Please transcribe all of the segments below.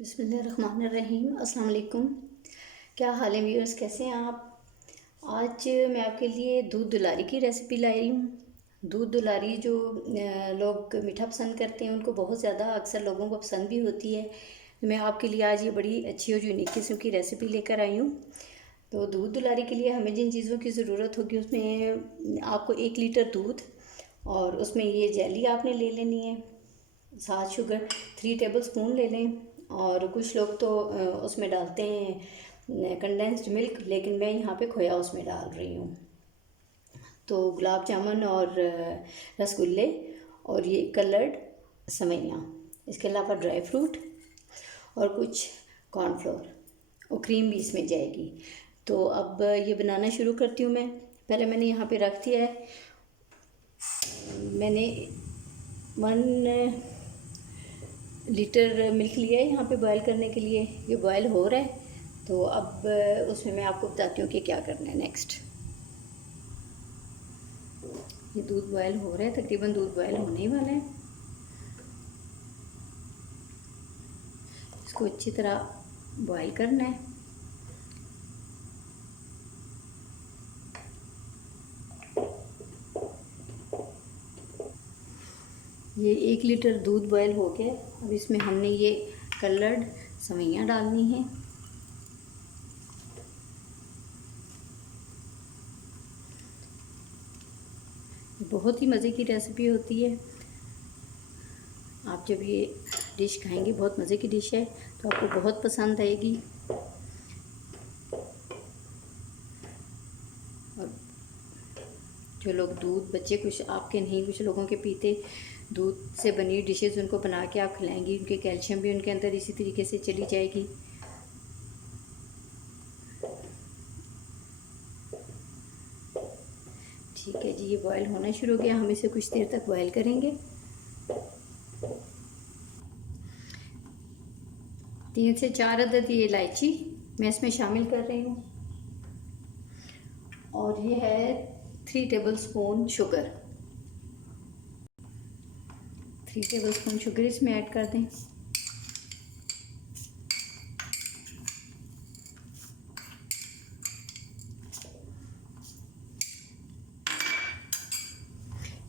बिस्मिल्लाहिर्रहमानिर्रहीम। अस्सलाम वालेकुम। क्या हाल है व्यूअर्स, कैसे हैं आप? आज मैं आपके लिए दूध दुलारी की रेसिपी लाई हूँ। दूध दुलारी जो लोग मीठा पसंद करते हैं उनको बहुत ज़्यादा अक्सर लोगों को पसंद भी होती है। मैं आपके लिए आज ये बड़ी अच्छी और यूनिक किस्म की रेसिपी लेकर आई हूँ। तो दूध दुलारी के लिए हमें जिन चीज़ों की ज़रूरत होगी उसमें आपको 1 लीटर दूध और उसमें ये जेली आपने ले लेनी है। साथ शुगर 3 टेबल स्पून ले लें। और कुछ लोग तो उसमें डालते हैं कंडेंस्ड मिल्क, लेकिन मैं यहाँ पे खोया उसमें डाल रही हूँ। तो गुलाब जामुन और रसगुल्ले और ये कलर्ड सेवइयाँ, इसके अलावा ड्राई फ्रूट और कुछ कॉर्नफ्लोर और क्रीम भी इसमें जाएगी। तो अब ये बनाना शुरू करती हूँ मैं। पहले मैंने यहाँ पे रख दिया है, मैंने 1 लीटर मिल्क लिया है यहाँ पे बॉयल करने के लिए। ये बॉयल हो रहा है, तो अब उसमें मैं आपको बताती हूँ कि क्या करना है नेक्स्ट। ये दूध बॉयल हो रहा है, तकरीबन दूध बॉयल होने ही वाला है। इसको अच्छी तरह बॉयल करना है। ये 1 लीटर दूध बॉयल हो गया। अब इसमें हमने ये कलर्ड सेवइयाँ डालनी है। बहुत ही मज़े की रेसिपी होती है। आप जब ये डिश खाएंगे, बहुत मज़े की डिश है, तो आपको बहुत पसंद आएगी। और जो लोग दूध, बच्चे कुछ आपके नहीं, कुछ लोगों के पीते दूध से बनी डिशेस उनको बना के आप खिलाएंगी, उनके कैल्शियम भी उनके अंदर इसी तरीके से चली जाएगी। ठीक है जी, ये बॉयल होना शुरू हो गया। हम इसे कुछ देर तक बॉयल करेंगे। 3 से 4 अदद ये इलायची मैं इसमें शामिल कर रही हूँ। और ये है 3 table spoon sugar. 3 table spoon sugar इसमें ऐड कर दें।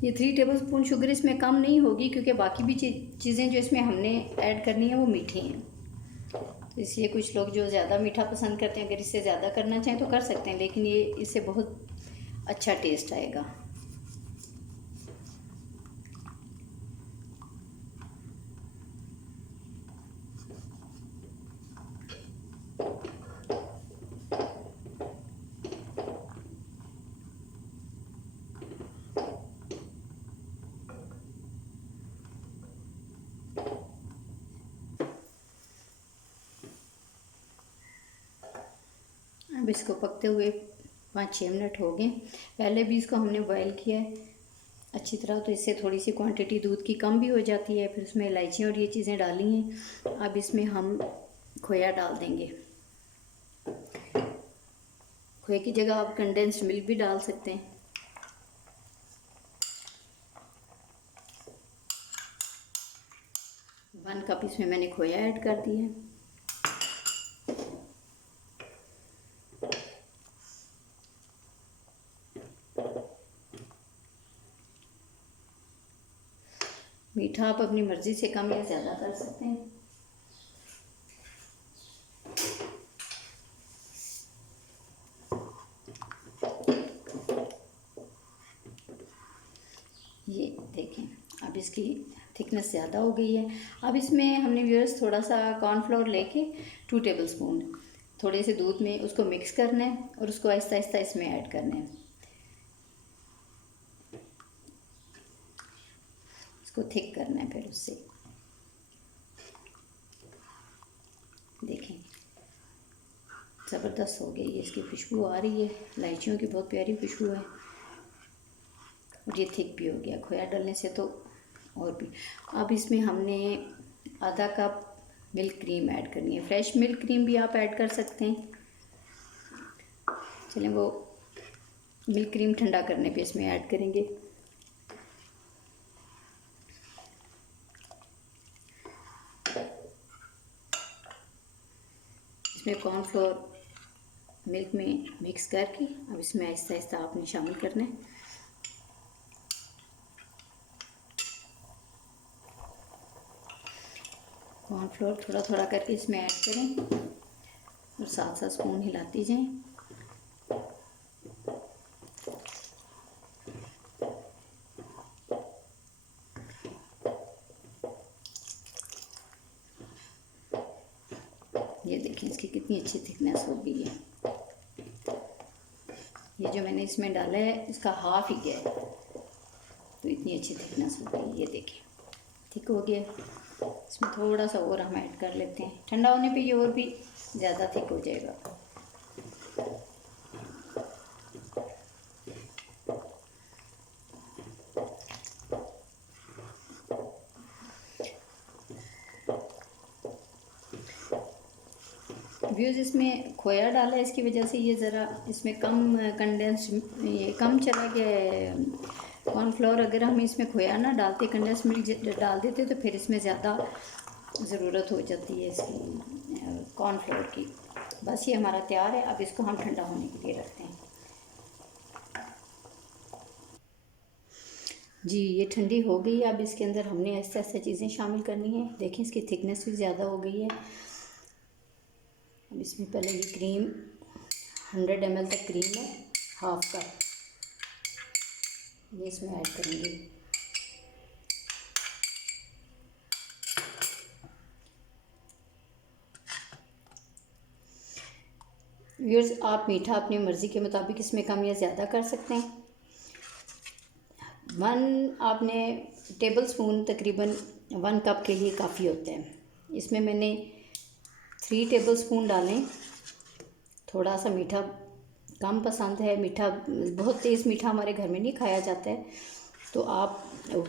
ये 3 टेबल स्पून शुगर इसमें कम नहीं होगी, क्योंकि बाकी भी चीज़ें जो इसमें हमने ऐड करनी है वो मीठी हैं। तो इसलिए कुछ लोग जो ज़्यादा मीठा पसंद करते हैं, अगर इससे ज़्यादा करना चाहें तो कर सकते हैं, लेकिन ये इससे बहुत अच्छा टेस्ट आएगा। अब इसको पकते हुए 5-6 मिनट हो गए। पहले भी इसको हमने बॉयल किया है अच्छी तरह, तो इससे थोड़ी सी क्वांटिटी दूध की कम भी हो जाती है। फिर उसमें इलायची और ये चीज़ें डाली हैं। अब इसमें हम खोया डाल देंगे। खोए की जगह आप कंडेंस्ड मिल्क भी डाल सकते हैं। वन कप इसमें मैंने खोया ऐड कर दिया है। मीठा आप अपनी मर्ज़ी से कम या ज़्यादा कर सकते हैं। ये देखें, अब इसकी थिकनेस ज़्यादा हो गई है। अब इसमें हमने व्यूअर्स थोड़ा सा कॉर्नफ्लोर लेके 2 टेबल स्पून थोड़े से दूध में उसको मिक्स करना है और उसको आहिस्ता आहिस्ता इसमें ऐड करना है। इसको थिक करना है। फिर उससे देखें ज़बरदस्त हो गई है, इसकी खुशबू आ रही है, इलायचियों की बहुत प्यारी खुशबू है। और ये थिक भी हो गया खोया डालने से तो और भी। अब इसमें हमने आधा कप मिल्क क्रीम ऐड करनी है। फ्रेश मिल्क क्रीम भी आप ऐड कर सकते हैं। चलें, वो मिल्क क्रीम ठंडा करने पे इसमें ऐड करेंगे। इसमें कॉर्नफ्लोर मिल्क में मिक्स करके अब इसमें आहिस्ता आहिस्ता आपने शामिल करना है। कॉर्नफ्लोर थोड़ा थोड़ा करके इसमें ऐड करें और साथ साथ स्पून हिलाती जाएं। ये देखें इसकी कितनी अच्छी थिकनेस हो गई है। ये जो मैंने इसमें डाला है इसका हाफ ही गया है, तो इतनी अच्छी थिकनेस हो गई। ये देखें थिक हो गया। इसमें थोड़ा सा और हम ऐड कर लेते हैं, ठंडा होने पे ये और भी ज़्यादा थिक हो जाएगा। व्यूज़ इसमें खोया डाला है, इसकी वजह से ये ज़रा इसमें कम कंडेंस, ये कम चला गया कॉर्नफ्लोर। अगर हम इसमें खोया ना डालते, कंडेंस मिल्क डाल देते तो फिर इसमें ज़्यादा ज़रूरत हो जाती है इसकी कॉर्नफ्लोर की। बस ये हमारा तैयार है। अब इसको हम ठंडा होने के लिए रखते हैं। जी ये ठंडी हो गई है। अब इसके अंदर हमने ऐसे ऐसे चीज़ें शामिल करनी है। देखें इसकी थिकनेस भी ज़्यादा हो गई है। अब इसमें पहले ये क्रीम 100 ml तक क्रीम है, हाफ कप ये इसमें ऐड करेंगे। व्यूअर्स आप मीठा अपनी मर्ज़ी के मुताबिक इसमें कम या ज़्यादा कर सकते हैं। 1 आपने टेबल स्पून तकरीबन 1 कप के लिए काफ़ी होता है। इसमें मैंने 3 टेबल स्पून डालें। थोड़ा सा मीठा कम पसंद है, मीठा बहुत तेज़ मीठा हमारे घर में नहीं खाया जाता है, तो आप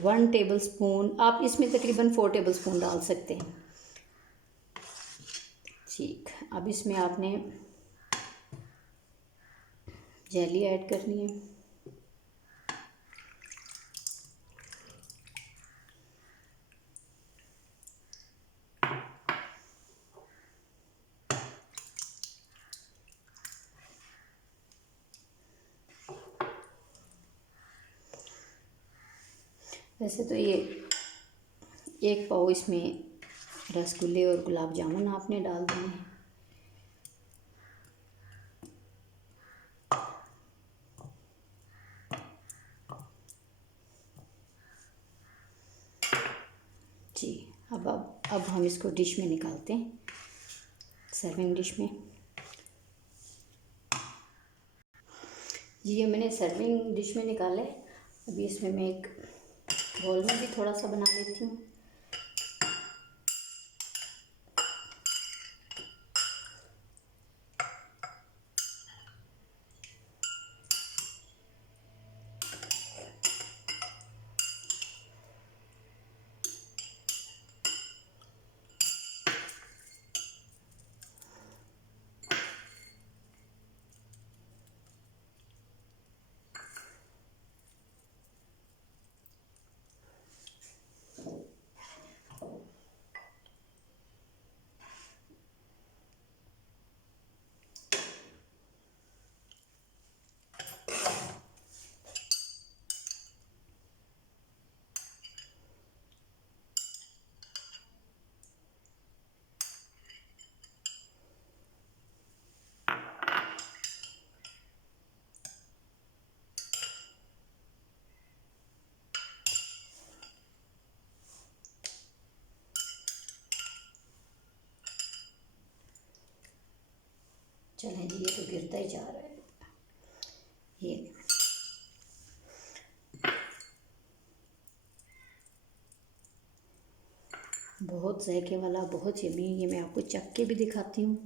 1 टेबल स्पून, आप इसमें तकरीबन 4 टेबल स्पून डाल सकते हैं। ठीक, अब इसमें आपने जेली ऐड करनी है। वैसे तो ये 1 पाव इसमें रसगुल्ले और गुलाब जामुन आपने डाल देने हैं। जी अब हम इसको डिश में निकालते हैं, सर्विंग डिश में। जी ये मैंने सर्विंग डिश में निकाला है। अभी इसमें मैं एक बोल में भी थोड़ा सा बना लेती हूँ। चलें जी, ये तो गिरता ही जा रहा है। ये बहुत जायके वाला, बहुत यमी। ये मैं आपको चख के भी दिखाती हूँ।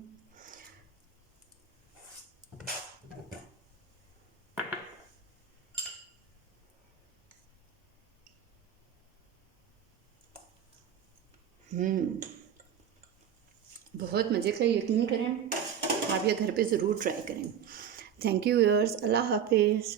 बहुत मज़े का, यकीन करें आप ये घर पे ज़रूर ट्राई करें। थैंक यू व्यूअर्स, अल्लाह हाफिज़।